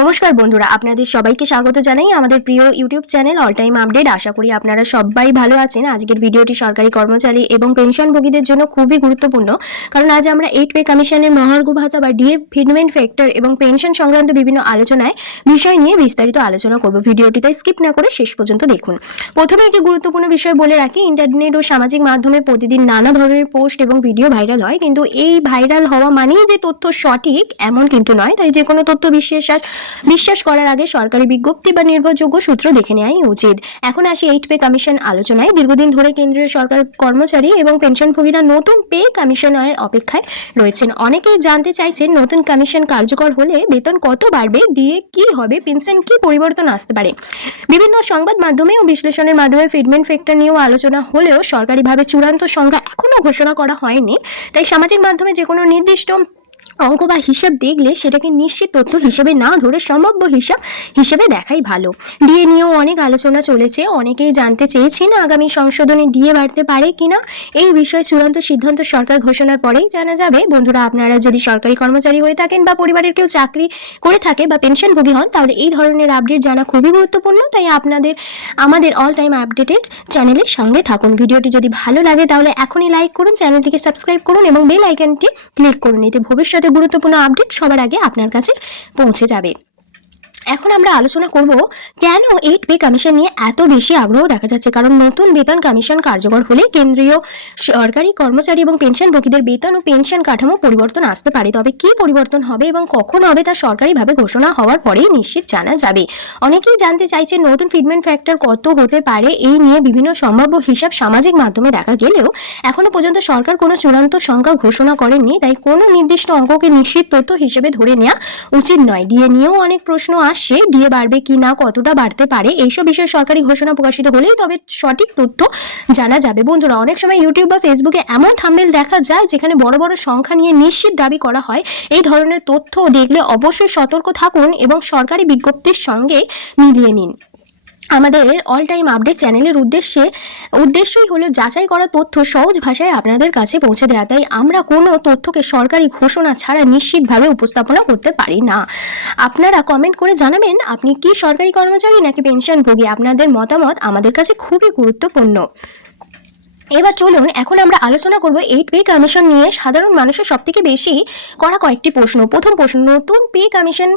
নমস্কার বন্ধুরা, আপনাদের সবাইকে স্বাগত জানাই আমাদের প্রিয় YouTube channel All Time Update. আশা করি আপনারা সবাই ভালো আছেন। আজকের ভিডিওটি সরকারি কর্মচারী এবং পেনশনভোগীদের জন্য খুবই গুরুত্বপূর্ণ, কারণ আজ আমরা 8 পে কমিশনের মহার্ঘ ভাতা বা ডিএ ফিডমেন্ট ফ্যাক্টর এবং পেনশন সংক্রান্ত বিভিন্ন বিষয় নিয়ে বিস্তারিত আলোচনা করব। ভিডিওটি তাই স্কিপ না করে শেষ পর্যন্ত দেখুন। প্রথমে একটি গুরুত্বপূর্ণ বিষয় বলে রাখি, ইন্টারনেট ও সামাজিক মাধ্যমে প্রতিদিন নানা ধরনের পোস্ট এবং ভিডিও ভাইরাল হয়, কিন্তু এই ভাইরাল হওয়া মানেই যে তথ্য সঠিক এমন কিন্তু নয়। তাই যে কোনো তথ্য বিশ্বাস করার আগে সরকারি বিজ্ঞপ্তি বা নির্ভরযোগ্য সূত্র দেখে নেওয়াই উচিত। এখন আসি 8 পে কমিশন আলোচনায়। দীর্ঘদিন ধরে কেন্দ্রীয় সরকার কর্মচারী এবং পেনশনভোগীরা নতুন পে কমিশনের অপেক্ষায় রয়েছেন। অনেকেই জানতে চাইছেন, নতুন কমিশন কার্যকর হলে বেতন কত বাড়বে, ডিএ কি হবে, পেনশন কি পরিবর্তন আসতে পারে। বিভিন্ন সংবাদ মাধ্যমে ও বিশ্লেষণের মাধ্যমে ফিডমেন্ট ফ্যাক্টর নিয়েও আলোচনা হলেও সরকারিভাবে চূড়ান্ত সংখ্যা এখনো ঘোষণা করা হয়নি। তাই সামাজিক মাধ্যমে যে কোনো নির্দিষ্ট অঙ্ক বা হিসাব দেখলে সেটাকে নিশ্চিত তথ্য হিসেবে না ধরে সম্ভাব্য হিসাব হিসেবে দেখাই ভালো। ডিএ নিয়েও অনেক আলোচনা চলেছে। অনেকেই জানতে চেয়েছেন আগামী সংশোধনে ডিএ বাড়তে পারে কিনা। এই বিষয়ে চূড়ান্ত সিদ্ধান্ত সরকার ঘোষণার পরেই জানা যাবে। বন্ধুরা, আপনারা যদি সরকারি কর্মচারী হয়ে থাকেন বা পরিবারের কেউ চাকরি করে থাকে বা পেনশনভোগী হন, তাহলে এই ধরনের আপডেট জানা খুবই গুরুত্বপূর্ণ। তাই আমাদের অল টাইম আপডেটেড চ্যানেলের সঙ্গে থাকুন। ভিডিওটি যদি ভালো লাগে তাহলে এখনই লাইক করুন, চ্যানেলটিকে সাবস্ক্রাইব করুন এবং বেল আইকনটি ক্লিক করুন। এতে ভবিষ্যতে গুরুত্বপূর্ণ আপডেট সবার আগে আপনার কাছে পৌঁছে যাবে। এখন আমরা আলোচনা করব কেন 8 পে কমিশন নিয়ে এত বেশি আগ্রহ দেখা যাচ্ছে। কারণ নতুন বেতন কমিশন কার্যকর হলে কেন্দ্রীয় সরকারি কর্মচারী এবং পেনশনভোগীদের বেতন ও পেনশন কাঠামো পরিবর্তন আসতে পারে। তবে কি পরিবর্তন হবে এবং কখন হবে তা সরকারিভাবে ঘোষণা হওয়ার পরেই নিশ্চিত জানা যাবে। অনেকেই জানতে চাইছেন নতুন ফিডমেন্ট ফ্যাক্টর কত হতে পারে। এই নিয়ে বিভিন্ন সম্ভাব্য হিসাব সামাজিক মাধ্যমে দেখা গেলেও এখনো পর্যন্ত সরকার কোনো চূড়ান্ত সংখ্যা ঘোষণা করেননি। তাই কোনো নির্দিষ্ট অঙ্ককে নিশ্চিত তথ্য হিসেবে ধরে নেওয়া উচিত নয়। ডিএ নিয়েও অনেক প্রশ্ন আসছে, ডিএ বাড়বে কি না, কতটা বাড়তে পারে। এইসব বিষয়ে সরকারি ঘোষণা প্রকাশিত হলেই তবে সঠিক তথ্য জানা যাবে। বন্ধুরা, অনেক সময় ইউটিউব বা ফেসবুকে এমন থাম্বনেল দেখা যায় যেখানে বড় বড় সংখ্যা নিয়ে নিশ্চিত দাবি করা হয়। এই ধরনের তথ্য দেখলে অবশ্যই সতর্ক থাকুন এবং সরকারি বিজ্ঞপ্তির সঙ্গে মিলিয়ে নিন। আমাদের অল টাইম আপডেট চ্যানেলের উদ্দেশ্যই হলো যাচাই করা তথ্য সহজ ভাষায় আপনাদের কাছে পৌঁছে দেওয়া। তাই আমরা কোনো তথ্যকে সরকারি ঘোষণা ছাড়া নিশ্চিতভাবে উপস্থাপনা করতে পারি না। আপনারা কমেন্ট করে জানাবেন আপনি কি সরকারি কর্মচারী নাকি পেনশনভোগী। আপনাদের মতামত আমাদের কাছে খুবই গুরুত্বপূর্ণ। এবার চলুন এখন আমরা আলোচনা করব 8 পে কমিশন নিয়ে সাধারণ মানুষের সবথেকে বেশি করা কয়েকটি প্রশ্ন। প্রথম প্রশ্ন, নতুন পে কমিশন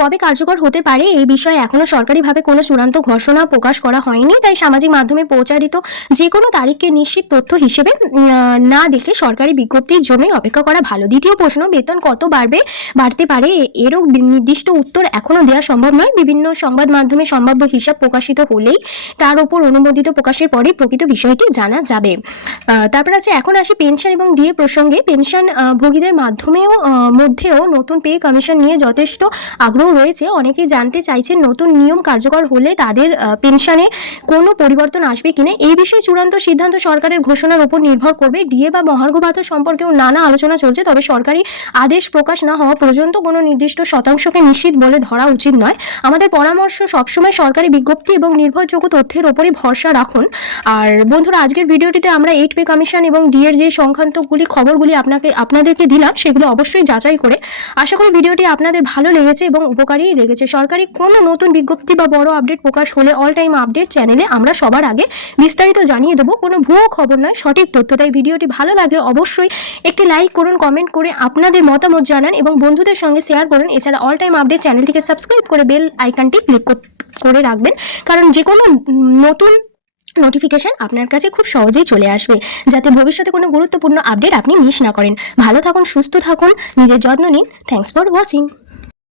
কবে কার্যকর হতে পারে। এই বিষয়ে এখনো সরকারিভাবে কোনো চূড়ান্ত ঘোষণা প্রকাশ করা হয়নি। তাই সামাজিক মাধ্যমে প্রচারিত যে কোনো তারিখকে নিশ্চিত তথ্য হিসেবে না দেখে সরকারি বিজ্ঞপ্তির জন্যই অপেক্ষা করা ভালো। দ্বিতীয় প্রশ্ন, বেতন কত বাড়তে পারে। এরও নির্দিষ্ট উত্তর এখনো দেওয়া সম্ভব নয়। বিভিন্ন সংবাদ মাধ্যমে সম্ভাব্য হিসাব প্রকাশিত হলেই তার উপর অনুমোদিত প্রকাশের পরে প্রকৃত বিষয়টি জানা যাবে। তারপর আছে, এখন আসি পেনশন এবং ডিএ প্রসঙ্গে। পেনশন ভোগীদের মধ্যেও নতুন পে কমিশন নিয়ে যথেষ্ট আগ্রহ রয়েছে। অনেকেই জানতে চাইছেন নতুন নিয়ম কার্যকর হলে তাদের পেনশনে কোনো পরিবর্তন আসবে কিনা। এই বিষয়ে চূড়ান্ত সিদ্ধান্ত সরকারের ঘোষণার উপর নির্ভর করবে। ডিএ বা মহার্ঘ ভাতা সম্পর্কেও নানা আলোচনা চলছে। তবে সরকারি আদেশ প্রকাশ না হওয়া পর্যন্ত কোনো নির্দিষ্ট শতাংশকে নিশ্চিত বলে ধরা উচিত নয়। আমাদের পরামর্শ সবসময় সরকারি বিজ্ঞপ্তি এবং নির্ভরযোগ্য তথ্যের উপরই ভরসা রাখুন। আর বন্ধুরা, আজকের ভিডিওটিতে আমরা 8 পে কমিশন এবং ডিএর যে সংক্রান্তগুলি খবরগুলি আপনাদেরকে দিলাম সেগুলো অবশ্যই যাচাই করে। আশা করি ভিডিওটি আপনাদের ভালো লেগেছে এবং উপকারী লেগেছে। সরকারি কোনো নতুন বিজ্ঞপ্তি বা বড় আপডেট প্রকাশ হলে অল টাইম আপডেট চ্যানেলে আমরা সবার আগে বিস্তারিত জানিয়ে দেবো। কোনো ভুয়ো খবর নয়, সঠিক তথ্য। তাই ভিডিওটি ভালো লাগলে অবশ্যই একটি লাইক করুন, কমেন্ট করে আপনাদের মতামত জানান এবং বন্ধুদের সঙ্গে শেয়ার করুন। এছাড়া অল টাইম আপডেট চ্যানেলটিকে সাবস্ক্রাইব করে বেল আইকনটি ক্লিক করে রাখবেন, কারণ যে কোনো নতুন নোটিফিকেশন আপনার কাছে খুব সহজেই চলে আসবে, যাতে ভবিষ্যতে কোনো গুরুত্বপূর্ণ আপডেট আপনি মিস না করেন। ভালো থাকুন, সুস্থ থাকুন, নিজের যত্ন নিন। Thanks for watching.